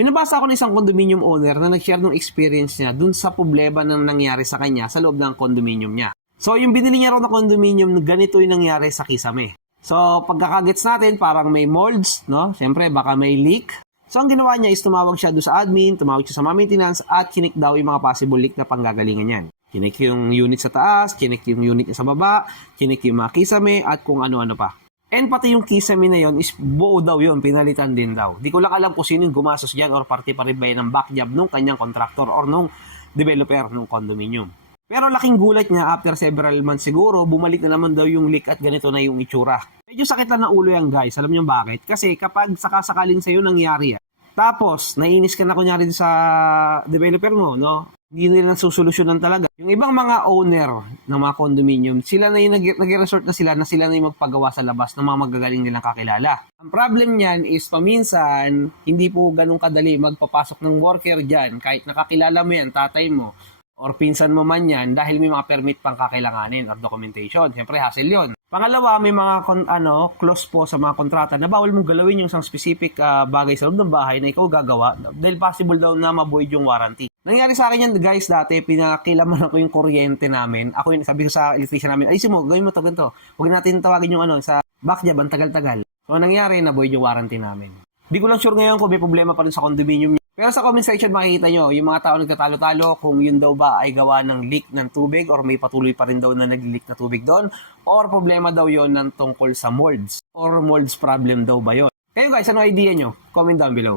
Pinabasa ako ng isang condominium owner na nag-share ng experience niya dun sa problema nang nangyari sa kanya sa loob ng condominium niya. So, yung binili niya raw na condominium, ganito yung nangyari sa Kisame. So, pagkakagets natin, parang may molds, no? Siyempre, baka may leak. So, ang ginawa niya is tumawag siya doon sa admin, tumawag siya sa mga maintenance, at kinik daw yung mga possible leak na panggagalingan niyan. Kinik yung unit sa taas, kinik yung unit sa baba, kinik yung mga kisame, at kung ano-ano pa. And pati yung kisame na yon is buo daw yun, pinalitan din daw. Di ko lang alam kung sino yung gumasos dyan or party pa rin ba ng back job nung kanyang contractor or nung developer ng condominium. Pero laking gulat niya after several months siguro, bumalik na naman daw yung leak at ganito na yung itsura. Medyo sakit lang ng ulo yan guys, alam niyo bakit? Kasi kapag sakasakaling sa'yo nangyari yan, tapos naiinis ka na kunyari sa developer mo, no? Hindi nila susolusyonan talaga. Yung ibang mga owner ng mga condominium, sila na yung nag-resort na sila na yung magpagawa sa labas ng mga magagaling nilang kakilala. Ang problem niyan is paminsan, hindi po ganun kadali magpapasok ng worker dyan, kahit nakakilala mo yan, tatay mo, or pinsan mo man yan dahil may mga permit pang kakailanganin or documentation. Siyempre, hassle yun. Pangalawa, may mga clause po sa mga kontrata na bawal mong galawin yung isang specific bagay sa loob ng bahay na ikaw gagawa dahil possible daw na ma-void yung warranty. Nangyari sa akin yan guys dati, pinakilaman ako yung kuryente namin. Ako yung sabi ko sa electrician namin, ayusin mo, gawin mo to ganito. Huwag natin tawagin yung sa back job, ang tagal-tagal. So nangyari, na-void yung warranty namin. Di ko lang sure ngayon kung may problema pa rin sa condominium. Pero sa comment section makikita nyo, yung mga tao nagtatalo-talo kung yun daw ba ay gawa ng leak ng tubig or may patuloy pa rin daw na nag-leak na tubig doon or problema daw yon ng tungkol sa molds or molds problem daw ba yon. Kayo guys, ano idea nyo? Comment down below.